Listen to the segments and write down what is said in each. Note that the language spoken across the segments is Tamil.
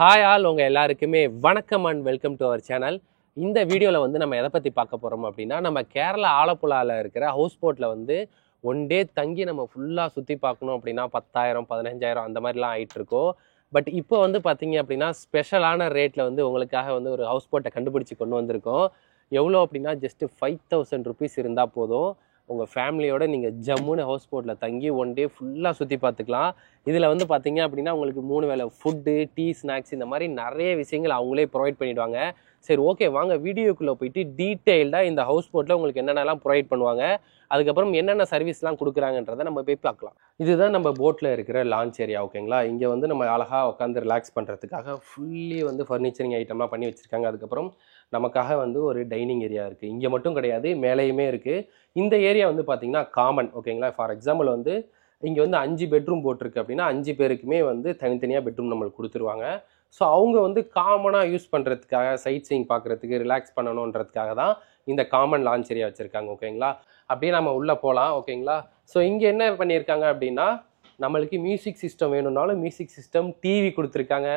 ஹாய் ஆல் உங்கள் எல்லாருக்குமே வணக்கம் and welcome to our channel. இந்த வீடியோவில் வந்து நம்ம எதை பற்றி பார்க்க போகிறோம் அப்படின்னா, நம்ம கேரளா ஆலப்புழாவில் இருக்கிற ஹவுஸ் போட்டில் வந்து ஒன் டே தங்கி நம்ம ஃபுல்லாக சுற்றி பார்க்கணும் அப்படின்னா 10,000 15,000 அந்த மாதிரிலாம் ஆகிட்டுருக்கோம். பட் இப்போ வந்து பார்த்தீங்க அப்படின்னா ஸ்பெஷலான ரேட்டில் வந்து உங்களுக்காக வந்து ஒரு ஹவுஸ் போட்டை கண்டுபிடிச்சி கொண்டு வந்திருக்கோம். எவ்வளோ அப்படின்னா ஜஸ்ட்டு 5,000 ருபீஸ் இருந்தால் போதும். உங்கள் ஃபேமிலியோட நீங்கள் ஜம்முன்னு ஹவுஸ் போட்டில் தங்கி ஒன் டே ஃபுல்லாக சுற்றி பார்த்துக்கலாம். இதில் வந்து பார்த்தீங்க அப்படின்னா உங்களுக்கு 3 வேளை ஃபுட்டு, டீ, ஸ்நாக்ஸ் இந்த மாதிரி நிறைய விஷயங்கள் அவங்களே ப்ரொவைட் பண்ணிவிடுவாங்க. சரி, ஓகே, வாங்க வீடியோக்குள்ளே போயிட்டு டீட்டெயில்டாக இந்த ஹவுஸ் போட்டில் உங்களுக்கு என்னென்னலாம் ப்ரொவைட் பண்ணுவாங்க, அதுக்கப்புறம் என்னென்ன சர்வீஸ்லாம் கொடுக்குறாங்கன்றதை நம்ம போய் பார்க்கலாம். இதுதான் நம்ம போட்டில் இருக்கிற லான்ச் ஏரியா. ஓகேங்களா, இங்கே வந்து நம்ம அழகாக உட்காந்து ரிலாக்ஸ் பண்ணுறதுக்காக ஃபுல்லி வந்து ஃபர்னிச்சரிங் ஐட்டம்லாம் பண்ணி வச்சுருக்காங்க. அதுக்கப்புறம் நமக்காக வந்து ஒரு டைனிங் ஏரியா இருக்குது. இங்கே மட்டும் கிடையாது, மேலேயுமே இருக்குது. இந்த ஏரியா வந்து பார்த்திங்கன்னா காமன். ஓகேங்களா, ஃபார் எக்ஸாம்பிள் வந்து இங்கே வந்து 5 பெட்ரூம் போட்டிருக்கு அப்படின்னா 5 பேருக்குமே வந்து தனித்தனியாக பெட்ரூம் நம்மளுக்கு கொடுத்துருவாங்க. ஸோ அவங்க வந்து காமனாக யூஸ் பண்ணுறதுக்காக, சைட் சீயிங் பார்க்குறதுக்கு, ரிலாக்ஸ் பண்ணணுன்றதுக்காக தான் இந்த காமன் லான்ச் ஏரியா வச்சுருக்காங்க. ஓகேங்களா, அப்படியே நம்ம உள்ளே போகலாம். ஓகேங்களா, ஸோ இங்கே என்ன பண்ணியிருக்காங்க அப்படின்னா, நம்மளுக்கு மியூசிக் சிஸ்டம் வேணும்னாலும் மியூசிக் சிஸ்டம், டிவி கொடுத்துருக்காங்க.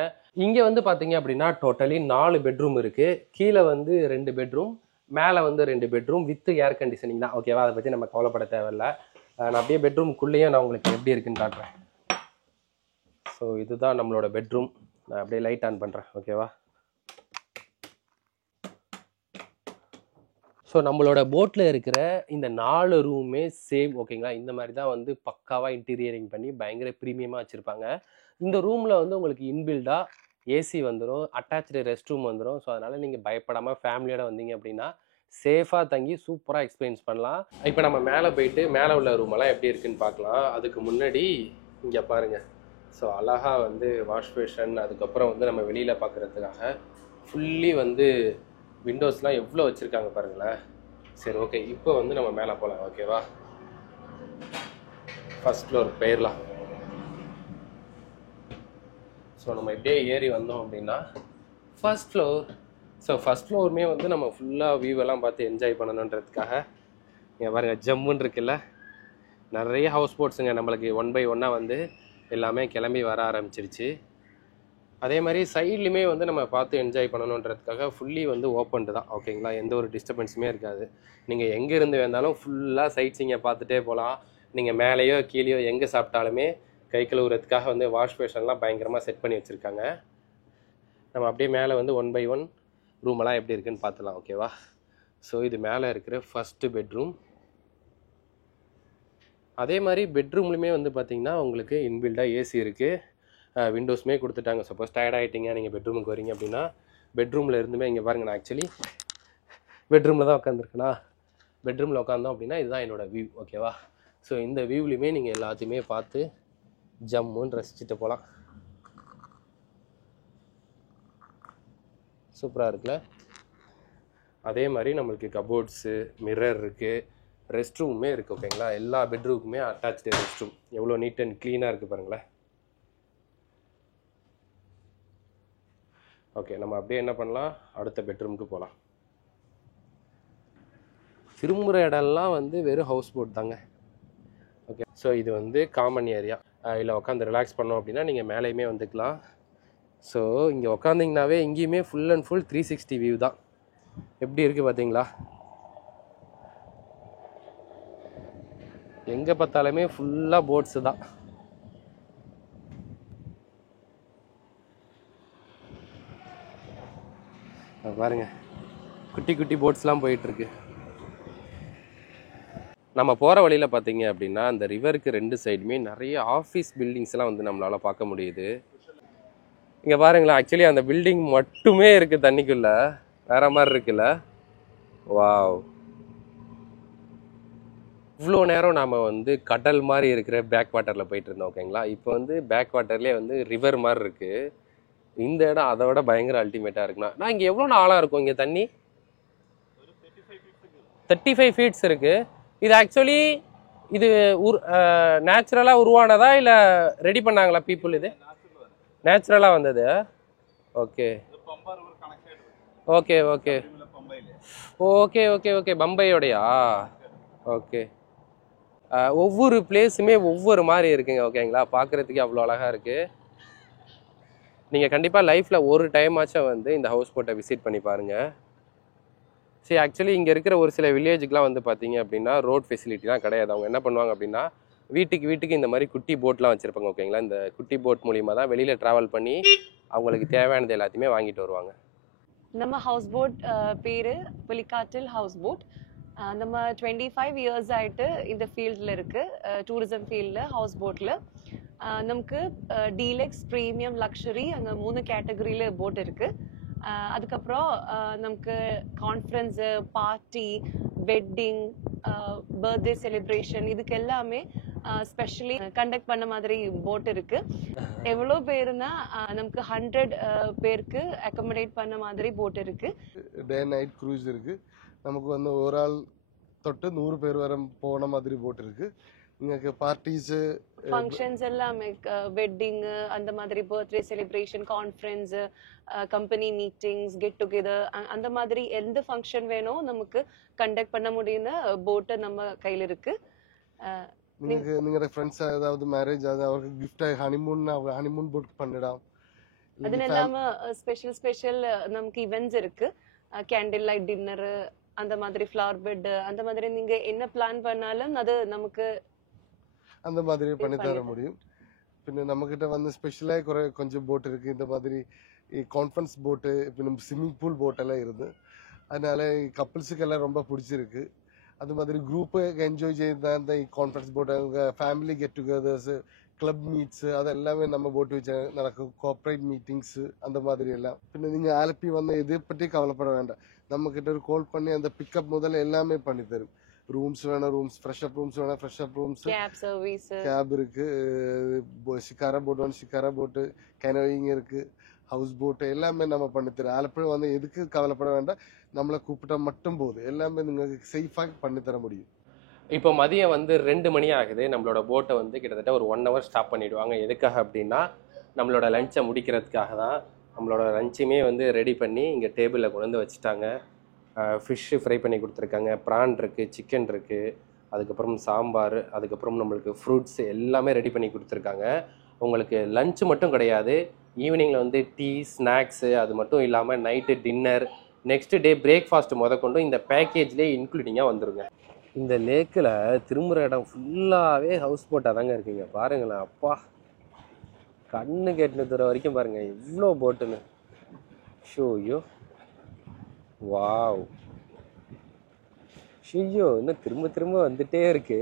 இங்கே வந்து பார்த்தீங்க அப்படின்னா டோட்டலி 4 பெட்ரூம் இருக்குது. கீழே வந்து 2 பெட்ரூம், மேலே வந்து 2 பெட்ரூம் வித் ஏர் கண்டிஷனிங் தான். ஓகேவா, அதை பற்றி நம்ம கவலைப்பட தேவையில்லை. நான் அப்படியே பெட்ரூம்குள்ளேயே நான் உங்களுக்கு எப்படி இருக்குன்னு காட்டுறேன். ஸோ இதுதான் நம்மளோட பெட்ரூம். நான் அப்படியே லைட் ஆன் பண்ணுறேன். ஓகேவா, ஸோ நம்மளோட போட்டில் இருக்கிற இந்த 4 ரூமே சேம். ஓகேங்களா, இந்த மாதிரி தான் வந்து பக்காவாக இன்டீரியரிங் பண்ணி பயங்கர ப்ரீமியமாக வச்சுருப்பாங்க. இந்த ரூமில் வந்து உங்களுக்கு இன்பில்டாக ஏசி வந்துடும், அட்டாச்சு ரெஸ்ட் ரூம் வந்துடும். ஸோ அதனால் நீங்கள் பயப்படாமல் ஃபேமிலியோடு வந்தீங்க அப்படின்னா சேஃபாக தங்கி சூப்பராக எக்ஸ்பீரியன்ஸ் பண்ணலாம். இப்போ நம்ம மேலே போயிட்டு மேலே உள்ள ரூமெல்லாம் எப்படி இருக்குன்னு பார்க்கலாம். அதுக்கு முன்னாடி இங்கே பாருங்கள். ஸோ அழகாக வந்து வாஷ் பேஷன், அதுக்கப்புறம் வந்து நம்ம வெளியில் பார்க்குறதுக்காக ஃபுல்லி வந்து விண்டோஸ்லாம் எவ்வளோ வச்சுருக்காங்க பாருங்களேன். சரி, ஓகே, இப்போ வந்து நம்ம மேலே போகலாம். ஓகேவா, ஃபர்ஸ்ட் ஃப்ளோர் போயிடலாம். ஸோ நம்ம இப்படியே ஏறி வந்தோம் அப்படின்னா ஃபர்ஸ்ட் ஃப்ளோர். ஸோ ஃபர்ஸ்ட் ஃப்ளோருமே வந்து நம்ம ஃபுல்லாக வியூவெல்லாம் பார்த்து என்ஜாய் பண்ணணுன்றதுக்காக இங்கே பாருங்கள், ஜம்முன்னு இருக்குல்ல. நிறைய ஹவுஸ் போட்ஸுங்க நம்மளுக்கு 1 பை 1 வந்து எல்லாமே கிளம்பி வர ஆரம்பிச்சிருச்சு. அதே மாதிரி சைட்லையுமே வந்து நம்ம பார்த்து என்ஜாய் பண்ணணுன்றதுக்காக ஃபுல்லி வந்து ஓப்பன்டு தான். ஓகேங்களா, எந்த ஒரு டிஸ்டர்பன்ஸுமே இருக்காது. நீங்கள் எங்கே இருந்து வந்தாலும் ஃபுல்லாக சைட் சீங்கை பார்த்துட்டே போகலாம். நீங்கள் மேலேயோ கீழேயோ எங்கே சாப்பிட்டாலுமே கை கழுவுறதுக்காக வந்து வாஷ் பேஷன்லாம் பயங்கரமாக செட் பண்ணி வச்சுருக்காங்க. நம்ம அப்படியே மேலே வந்து 1 பை 1 ரூமெல்லாம் எப்படி இருக்குன்னு பார்த்துலாம். ஓகேவா, ஸோ இது மேலே இருக்கிற ஃபஸ்ட்டு பெட்ரூம். அதே மாதிரி பெட்ரூம்லையுமே வந்து பார்த்திங்கன்னா உங்களுக்கு இன்பில்டாக ஏசி இருக்குது, விண்டோஸுமே கொடுத்துட்டாங்க. சப்போஸ் டயர்ட் ஆகிட்டிங்க, நீங்கள் பெட்ரூமுக்கு வரீங்க அப்படின்னா பெட்ரூமில் இருந்துமே இங்கே பாருங்கள். நான் ஆக்சுவலி பெட்ரூமில் தான் உட்காந்துருக்கேனா. பெட்ரூமில் உட்காந்தோம் அப்படின்னா இதுதான் என்னோடய வியூ. ஓகேவா, ஸோ இந்த வியூவிலையுமே நீங்கள் எல்லாத்தையுமே பார்த்து ஜம்முன்னு ரசிச்சுட்டு போகலாம். சூப்பராக இருக்குல்ல. அதே மாதிரி நம்மளுக்கு கபோர்ட்ஸு, மிரர் இருக்குது, ரெஸ்ட் ரூமே இருக்குது. ஓகேங்களா, எல்லா பெட்ரூமுக்குமே அட்டாச்சு ரெஸ்ட் ரூம். எவ்வளோ நீட் அண்ட் க்ளீனாக இருக்குது பாருங்களேன். ஓகே, நம்ம அப்படியே என்ன பண்ணலாம், அடுத்த பெட்ரூமுக்கு போகலாம். திரும்புகிற இடம்லாம் வந்து வெறும் ஹவுஸ் போட் தாங்க. ஓகே, ஸோ இது வந்து காமன் ஏரியா. இல்லை உட்காந்து ரிலாக்ஸ் பண்ணோம் அப்படின்னா நீங்கள் மேலேயுமே வந்துக்கலாம். ஸோ இங்கே உட்காந்திங்கனாவே எங்கேயுமே ஃபுல் அண்ட் ஃபுல் 360 வியூ தான். எப்படி இருக்குது பார்த்தீங்களா, எங்கே பார்த்தாலுமே ஃபுல்லாக போட்ஸு தான். பாருங்கள், குட்டி குட்டி போட்ஸ்லாம் போயிட்டுருக்கு. நம்ம போகிற வழியில் பார்த்தீங்க அப்படின்னா அந்த ரிவருக்கு 2 சைடுமே நிறைய ஆஃபீஸ் பில்டிங்ஸ்லாம் வந்து நம்மளால் பார்க்க முடியுது. இங்கே பாருங்களேன், ஆக்சுவலி அந்த பில்டிங் மட்டுமே இருக்குது தண்ணிக்குள்ளே, வேற மாதிரி இருக்குல்ல. வாவ், இவ்வளோ நேரம் நாம் வந்து கடல் மாதிரி இருக்கிற பேக் வாட்டரில் போயிட்டு இருந்தோம். ஓகேங்களா, இப்போ வந்து பேக் வாட்டர்லேயே வந்து ரிவர் மாதிரி இருக்குது. இந்த இடம் அதை விட பயங்கர அல்டிமேட்டாக இருக்குண்ணா. நான் இங்கே எவ்வளோ ஆழம் இருக்கும் இங்கே தண்ணி? 35 ஃபீட்ஸ் இருக்குது. இது ஆக்சுவலி இது நேச்சுரலாக உருவானதா இல்லை ரெடி பண்ணாங்களா பீப்புள்? இது நேச்சுரலாக வந்தது. Okay okay okay okay okay okay பம்பையோடையா? ஓகே, ஒவ்வொரு பிளேஸுமே ஒவ்வொரு மாதிரி இருக்குங்க. ஓகேங்களா, பார்க்குறதுக்கு அவ்வளோ அழகாக இருக்குது. நீங்கள் கண்டிப்பாக லைஃப்பில் ஒரு டைம் ஆச்சும் வந்து இந்த ஹவுஸ் போட்டை விசிட் பண்ணி பாருங்கள். சரி, ஆக்சுவலி இங்கே இருக்கிற ஒரு சில வில்லேஜுக்குலாம் வந்து பார்த்தீங்க அப்படின்னா ரோட் ஃபெசிலிட்டிலாம் கிடையாது. அவங்க என்ன பண்ணுவாங்க அப்படின்னா வீட்டுக்கு வீட்டுக்கு இந்த மாதிரி குட்டி போட்லாம் வச்சுருப்பாங்க. ஓகேங்களா, இந்த குட்டி போட் மூலிமா தான் வெளியில் ட்ராவல் பண்ணி அவங்களுக்கு தேவையானது எல்லாத்தையுமே வாங்கிட்டு வருவாங்க. நம்ம ஹவுஸ் போட் பேரு புலிக்காட்டில் ஹவுஸ் போட். நம்ம 25 இயர்ஸ் ஆயிட்டு இந்த ஃபீல்டில் இருக்கு, டூரிசம் ஃபீல்டில் ஹவுஸ் போட்டில். நமக்கு டீலக்ஸ், ப்ரீமியம், லக்ஸுரி அங்கே 3 கேட்டகரியில் போட் இருக்கு. அதுக்கப்புறம் நமக்கு conference, party, wedding, birthday celebration இதுக்கு எல்லாமே ஸ்பெஷலி கண்டக்ட் பண்ண மாதிரி போட் இருக்கு. எவ்வளோ பேருனா நமக்கு 100 பேருக்கு அக்கமடேட் பண்ண மாதிரி போட் இருக்கு. டே நைட் க்ரூஸ் இருக்கு. நமக்கு வந்து ஒரு ஆள் தொட்டு 100 பேர் வரை போன மாதிரி போட் இருக்கு. இங்க பார்ட்டிஸ், ஃபங்க்ஷன்ஸ் எல்லாமே, வெட்டிங், அந்த மாதிரி birthday celebration, conference, company meetings, get together, அந்த மாதிரி எந்த ஃபங்க்ஷன் வேணும் நமக்கு கண்டக்ட் பண்ண முடியும்னு போட்டு நம்ம கையில் இருக்கு. நீங்க ஃப்ரெண்ட்ஸ் ஏதாவது மேரேஜ் அவருக்கு கிஃப்ட் ஹனிமூன் போட் பண்ணிடலாம். அது இல்லாம ஸ்பெஷல் நமக்கு ஈவென்ட்ஸ் இருக்கு. கேண்டில் லைட் டின்னர், அந்த மாதிரி ஃப்ளவர் பெட், அந்த மாதிரி நீங்க என்ன பிளான் பண்ணாலும் அது நமக்கு அந்த மாதிரி பண்ணி தர முடியும். பின்ன நம்ம கிட்ட வந்து ஸ்பெஷலாக கொஞ்சம் போட் இருக்கு. இந்த மாதிரி கான்ஃபரன்ஸ் போட்டு, பின்ன ஸ்விம்மிங் பூல் போட் எல்லாம் இருந்து, அதனால கப்பிள்ஸுக்கெல்லாம் ரொம்ப பிடிச்சிருக்கு. அது மாதிரி குரூப்பு என்ஜாய் செய்த அந்த கான்ஃபரன்ஸ் போட், அவங்க family get togethers, club meets, அதெல்லாமே நம்ம போட்டு வச்ச நடக்கும். கோஆப்ரேட் மீட்டிங்ஸ் அந்த மாதிரி எல்லாம். பின்ன நீங்க ஆலப்பி வந்து இதை பற்றி கவலைப்பட வேண்டாம். நம்ம கிட்ட ஒரு கால் பண்ணி அந்த பிக்கப் முதல்ல எல்லாமே பண்ணி தரும். ரூம்ஸ் வேணும், ரூம்ஸ் ஃப்ரெஷ்அப் ரூம்ஸ் வேணும், fresh up rooms, cab service, cab இருக்கு, ஷிக்காரா போட் வேணும், ஷிக்காரா போட்டு, கேனோயிங் இருக்கு, ஹவுஸ் போட்டு எல்லாமே நம்ம பண்ணி தரோம். ஆலப்புழை வந்து எதுக்கு கவலைப்பட வேண்டாம், நம்மளை கூப்பிட்டா மட்டும் போகுது, எல்லாமே നിങ്ങൾക്ക് சேஃபாக பண்ணி தர முடியும். இப்போ மதியம் வந்து 2 மணி ஆகுது. நம்மளோட போட்டை வந்து கிட்டத்தட்ட ஒரு 1 hour ஸ்டாப் பண்ணிவிடுவாங்க. எதுக்காக அப்படின்னா நம்மளோட லஞ்சை முடிக்கிறதுக்காக தான். நம்மளோட லஞ்சுமே வந்து ரெடி பண்ணி இங்கே டேபிளில் கொண்டு வந்து வச்சுட்டாங்க. ஃபிஷ்ஷு ஃப்ரை பண்ணி கொடுத்துருக்காங்க, ப்ரான் இருக்குது, சிக்கன் இருக்குது, அதுக்கப்புறம் சாம்பார், அதுக்கப்புறம் நம்மளுக்கு ஃப்ரூட்ஸ் எல்லாமே ரெடி பண்ணி கொடுத்துருக்காங்க. உங்களுக்கு லஞ்சு மட்டும் கிடையாது, ஈவினிங்கில் வந்து டீ, ஸ்நாக்ஸு, அது மட்டும் இல்லாமல் night dinner, next day breakfast முதற்கொண்டு இந்த பேக்கேஜ்லேயே இன்க்ளூடிங்காக வந்துருங்க. இந்த லேக்கில் திரும்புகிற இடம் ஃபுல்லாகவே ஹவுஸ் போட்டாக தாங்க இருக்குங்க. பாருங்களேன், அப்பா கண்ணு கெட்டின தூரம் வரைக்கும் பாருங்கள் இவ்வளோ போட்டுன்னு. ஷோயோ, வாவ், ஷியோ, இன்னும் திரும்ப திரும்ப வந்துட்டே இருக்கு.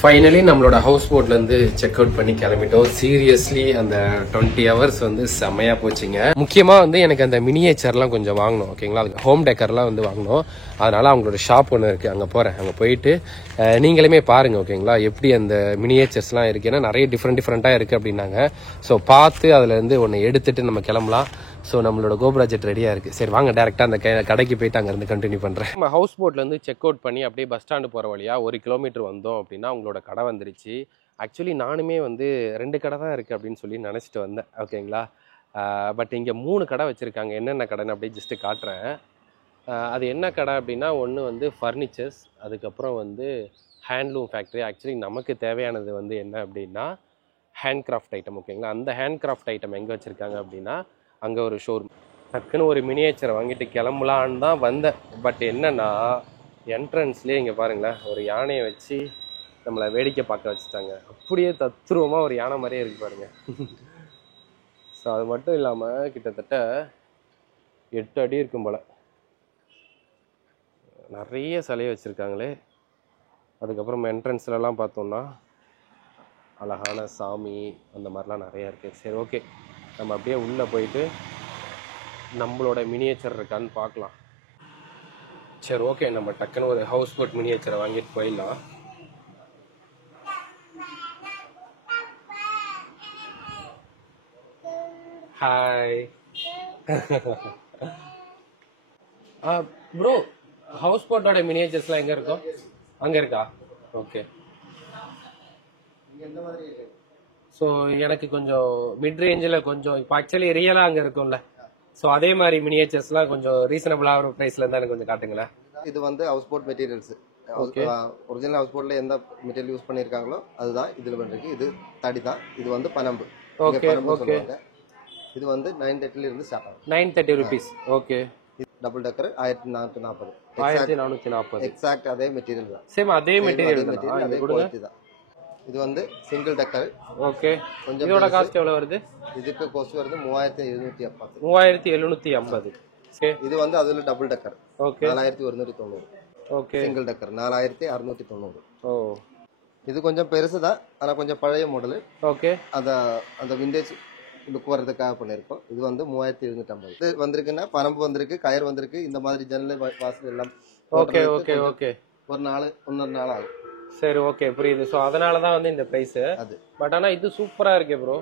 ஃபைனலி நம்மளோட ஹவுஸ் போட்லேருந்து செக் அவுட் பண்ணி கிளம்பிட்டோம். சீரியஸ்லி அந்த 20 hours வந்து செம்மையாக போச்சுங்க. முக்கியமாக வந்து எனக்கு அந்த மினியேச்சர்லாம் கொஞ்சம் வாங்கணும். ஓகேங்களா, அதுக்கு ஹோம் டெக்கர்லாம் வந்து வாங்கணும். அதனால் அவங்களோட ஷாப் ஒன்று இருக்குது, அங்கே போகிறேன். அங்கே போயிட்டு நீங்களுமே பாருங்கள். ஓகேங்களா, எப்படி அந்த மினியேச்சர்ஸ்லாம் இருக்குது, ஏன்னா நிறைய டிஃப்ரெண்ட்டாக இருக்குது அப்படின்னாங்க. ஸோ பார்த்து அதுலேருந்து ஒன்று எடுத்துகிட்டு நம்ம கிளம்பலாம். ஸோ நம்மளோட கோபுராஜெட் ரெடியாக இருக்குது. சரி வாங்க, டேரெக்டாக அந்த கடைக்கு போயிட்டு அங்கேருந்து கண்டினியூ பண்ணுறேன். நம்ம ஹவுஸ் போட்லேருந்து செக் அவுட் பண்ணி அப்படியே பஸ் ஸ்டாண்டு போகிற வழியாக 1 kilometer வந்தோம் அப்படின்னா அவங்களோட கடை வந்துருச்சு. ஆக்சுவலி நானுமே வந்து 2 கடை தான் இருக்குது அப்படின்னு சொல்லி நினச்சிட்டு வந்தேன். ஓகேங்களா, பட் இங்கே 3 கடை வச்சுருக்காங்க. என்னென்ன கடைன்னு அப்படியே ஜஸ்ட்டு காட்டுறேன். அது என்ன கடை அப்படின்னா, ஒன்று வந்து ஃபர்னிச்சர்ஸ், அதுக்கப்புறம் வந்து ஹேண்ட்லூம் ஃபேக்ட்ரி. ஆக்சுவலி நமக்கு தேவையானது வந்து என்ன அப்படின்னா ஹேண்ட் கிராஃப்ட் ஐட்டம். ஓகேங்களா, அந்த ஹேண்ட் கிராஃப்ட் ஐட்டம் எங்கே வச்சுருக்காங்க அப்படின்னா அங்கே ஒரு ஷோரூம். டக்குன்னு ஒரு மினியேச்சரை வாங்கிட்டு கிளம்பலான்னு தான் வந்தேன். பட் என்னன்னா என்ட்ரன்ஸ்லேயே இங்கே பாருங்களேன், ஒரு யானையை வச்சு நம்மளை வேடிக்கை பார்க்க வச்சுட்டாங்க. அப்படியே தத்ரூபமாக ஒரு யானை மாதிரியே இருக்குது பாருங்கள். ஸோ அது மட்டும் இல்லாமல் கிட்டத்தட்ட 8 அடி இருக்கும் போல். நிறைய சிலையை வச்சுருக்காங்களே. அதுக்கப்புறம் என்ட்ரன்ஸ்லலாம் பார்த்தோம்னா அழகான சாமி அந்த மாதிரிலாம் நிறையா இருக்குது. சரி ஓகே, நம்ம அப்படியே உள்ளே போயிட்டு நம்மளோட மினியேச்சர் இருக்கான்னு பார்க்கலாம். சரி ஓகே, நம்ம டக்குன்னு ஒரு ஹவுஸ் போட் மினியேச்சரை வாங்கிட்டு போயிடலாம். ஹாய் ப்ரோ, ஹவுஸ் போட்டோட மினியேச்சர்ஸ்லாம் எங்கே இருக்கும்? அங்கே இருக்கா? ஓகே. ஸோ எனக்கு கொஞ்சம் மிட் ரேஞ்சில் கொஞ்சம், இப்போ ஆக்சுவலி ரியலாக அங்கே இருக்கும்ல, ஸோ அதே மாதிரி மினியேச்சர்ஸ்லாம் கொஞ்சம் ரீசனபிளாக ஒரு ப்ரைஸில் இருந்தால் எனக்கு கொஞ்சம் காட்டுங்களேன். இது வந்து house boat materials. Original house போட்ல எந்த மெட்டீரியல் யூஸ் பண்ணிருக்காங்களோ அதுதான் இதுல பண்ணிருக்கு. இது தடி தான். இது வந்து பனம்பு. Okay okay. இது வந்து 930 ல இருந்து ஸ்டார்ட் ஆகும். 930 rupees. ஓகே. இது டபுள் டக்கர் 1440. 1440. எக்ஸாக்ட் அதே மெட்டீரியல் தான். சேம் அதே மெட்டீரியல் தான். அதே குவாலிட்டி தான். இது வந்து சிங்கிள் டக்கர். ஓகே. இதோட காஸ்ட் எவ்வளவு வருது? இதுக்கு காஸ்ட் வருது 3750. 3750. ஓகே. இது வந்து அதுல டபுள் டக்கர். ஓகே. 4190. ஓகே. சிங்கிள் டக்கர் 4690. ஓ. இது கொஞ்சம் பெருசு தான். ஆனா கொஞ்சம் பழைய மாடல். ஓகே. அந்த விண்டேஜ் லுக் வரதுக்காக பண்ணிருக்கோம். இது வந்து 3750. இது வந்திருக்குன்னா பரம்பு வந்திருக்கு, கயர் வந்திருக்கு. இந்த மாதிரி ஜன்னல் வாசல் எல்லாம். Okay okay okay. ஒன்னொரு நாள் ஆகும். சரி ஓகே புரியுது. சோ அதனால தான் வந்து இந்த பிரைஸ். அது பட் ஆனா இது சூப்பரா இருக்கு ப்ரோ.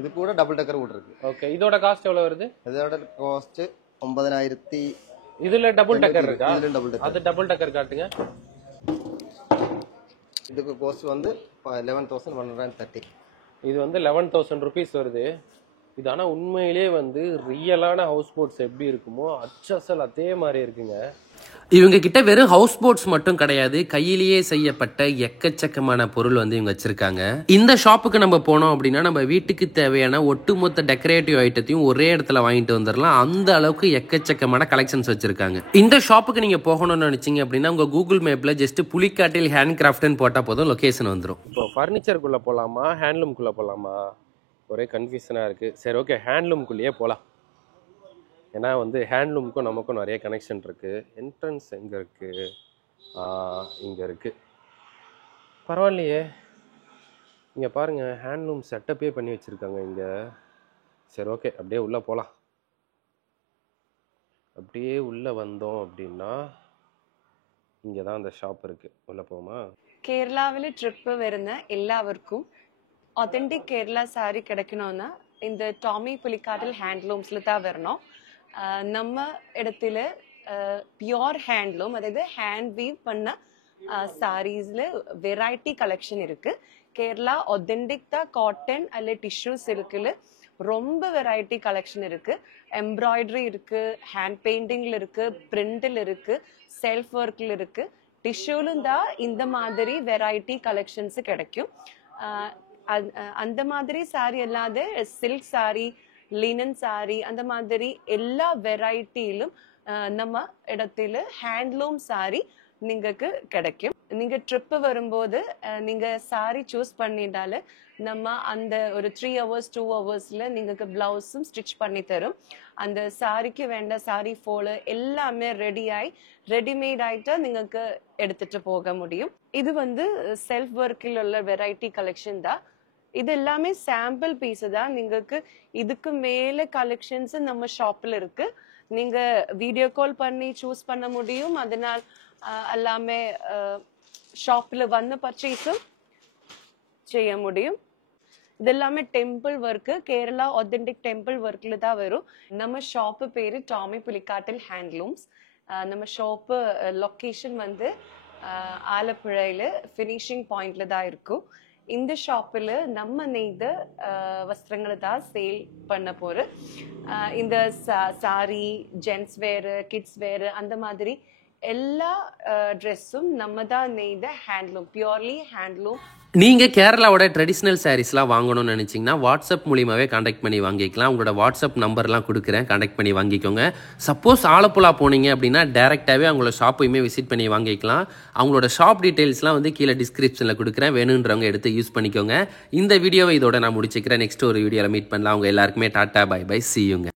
இது கூட டபுள் டக்கர் கூட இருக்கு. ஓகே. இதோட காஸ்ட் எவ்வளவு வருது? இதோட காஸ்ட் 9000. இதுல டபுள் டக்கர் இருக்கா? இதுல டபுள் டக்கர். அது டபுள் டக்கர் காட்டுங்க. இதுக்கு காஸ்ட் வந்து 11130. இது வந்து 11,000 rupees வருது. இது ஆனா உண்மையிலேயே வந்து ரியலான ஹவுஸ் போட்ஸ் எப்படி இருக்குமோ அச்சசல் அதே மாதிரி இருக்குங்க. இவங்க கிட்ட வெறும் ஹவுஸ் போட்ஸ் மட்டும் கிடையாது, கையிலேயே செய்யப்பட்ட எக்கச்சக்கமான பொருள் வந்து இவங்க வச்சிருக்காங்க. இந்த ஷாப்புக்கு நம்ம போனோம் அப்படின்னா நம்ம வீட்டுக்கு தேவையான ஒட்டுமொத்த டெக்கரேட்டிவ் ஐட்டத்தையும் ஒரே இடத்துல வாங்கிட்டு வந்துடலாம். அந்த அளவுக்கு எக்கச்சக்கமான கலெக்ஷன்ஸ் வச்சிருக்காங்க. இந்த ஷாப்புக்கு நீங்க போகணும்னு நினைச்சீங்க அப்படின்னா உங்க கூகுள் மேப்ல ஜஸ்ட் புலிக்காட்டில் ஹேண்ட் கிராஃப்ட்னு போட்டா போதும் லொகேஷன் வந்துடும். இப்போ ஃபர்னிச்சருக்குள்ள போலாமா ஹேண்ட்லூம்குள்ள போலாமா ஒரே கன்ஃபியூஷனா இருக்கு. சரி ஓகே, ஹேண்ட்லூம்குள்ளேயே போலாம். ஏன்னா வந்து ஹேண்ட்லூமுக்கும் நமக்கும் நிறைய கனெக்ஷன் இருக்குது. என்ட்ரன்ஸ் எங்கே இருக்குது? இங்கே இருக்குது. பரவாயில்லையே, இங்கே பாருங்கள் ஹேண்ட்லூம் செட்டப்பே பண்ணி வச்சுருக்காங்க இங்கே. சரி ஓகே, அப்படியே உள்ளே போகலாம். அப்படியே உள்ளே வந்தோம் அப்படின்னா இங்கே தான் அந்த ஷாப் இருக்குது. உள்ளே போமா? കേരളാവിൽ ട്രിപ്പ് വരുന്ന എല്ലാവർക്കും ഒതന്റിക് കേരള സാരി കിടക്കണമെന്ന് இந்த டாமி புலிக்காட்டில் ஹேண்ட்லூம்ஸ்ல தான் வரணும். நம்ம இடத்துல பியோர் ஹேண்ட்லூம், அதாவது ஹேண்ட் வீவ் பண்ண சாரீஸ்ல வெரைட்டி கலெக்ஷன் இருக்கு. கேரளா ஒத்தென்டிக் தான் காட்டன் அல்ல டிஷ்யூ சில்க்ல ரொம்ப வெரைட்டி கலெக்ஷன் இருக்கு. எம்ப்ராய்டரி இருக்கு, ஹேண்ட் பெயிண்டிங்ல இருக்கு, பிரிண்டில் இருக்கு, செல்ஃப் ஒர்க்ல இருக்கு, டிஷ்யூலும் தான் இந்த மாதிரி வெரைட்டி கலெக்ஷன்ஸ் கிடைக்கும். அந்த மாதிரி சாரி அல்லாத சில்க் சாரி, லினன் சாரி, அந்த மாதிரி எல்லா வெரைட்டியிலும் நம்ம இடத்துல ஹேண்ட்லூம் சாரி നിങ്ങൾക്ക് கிடைக்கும். நீங்க ட்ரிப் வரும்போது நீங்க சாரி சூஸ் பண்ணிட்டால நம்ம அந்த ஒரு 3 hours 2 hours നിങ്ങൾക്ക് பிளவுஸும் ஸ்டிச் பண்ணி தரும். அந்த சாரிக்கு வேண்ட சாரி ஃபால் எல்லாமே ரெடிமேட் ஆயிட்டா നിങ്ങൾക്ക് எடுத்துட்டு போக முடியும். இது வந்து செல்ஃப் ஒர்க்கில் உள்ள வெரைட்டி கலெக்ஷன் தான். இது எல்லாமே சாம்பிள் பீஸ் தான். നിങ്ങൾക്ക് இதுக்கு மேல கலெக்ஷன்ஸ் நம்ம ஷாப்ல இருக்கு. நீங்க வீடியோ கால் பண்ணி சூஸ் பண்ண முடியும். அதனால் எல்லாமே ஷாப்ல வந்து பர்ச்சேஸும் செய்ய முடியும். இது எல்லாமே temple work, Kerala authentic temple ஒர்க்ல தான் வரும். நம்ம ஷாப்பு பேரு டாமி புலிக்காட்டில் ஹேண்ட்லூம்ஸ். நம்ம ஷாப்பு லொக்கேஷன் வந்து ஆலப்புழையில ஃபினிஷிங் பாயிண்ட்ல தான் இருக்கும். இந்த ஷாப்பில் நம்ம நெய்த வஸ்திரங்களை தான் சேல் பண்ண போகிறோம். இந்த சாரி, ஜென்ஸ் வேரு, கிட்ஸ் வேரு, அந்த மாதிரி எல்லா ட்ரெஸ்ஸும் நம்ம தான் நெய்த ஹேண்ட்லூம், பியூர்லி ஹேண்ட்லூம். நீங்கள் கேரளாவோட ட்ரெடிஷ்னல் சாரீஸ்லாம் வாங்கணும்னு நினச்சிங்கன்னா வாட்ஸ்அப் மூலியமாகவே காண்டாக்ட் பண்ணி வாங்கிக்கலாம். உங்களோட வாட்ஸ்அப் நம்பர்லாம் கொடுக்குறேன், காண்டாக்ட் பண்ணி வாங்கிக்கோங்க. சப்போஸ் ஆலப்புழா போனீங்க அப்படின்னா டேரெக்டாகவே அவங்களோட ஷாப்பையுமே விசிட் பண்ணி வாங்கிக்கலாம். அவங்களோட ஷாப் டீட்டெயில்ஸ்லாம் வந்து கீழே டிஸ்கிரிப்ஷனில் கொடுக்குறேன், வேணுன்றவங்க எடுத்து யூஸ் பண்ணிக்கோங்க. இந்த வீடியோவை இதோட நான் முடிச்சுக்கிறேன். நெக்ஸ்ட் ஒரு வீடியோவில் மீட் பண்ணலாம். அவங்க எல்லாருக்குமே டாட்டா, பை பை, see you.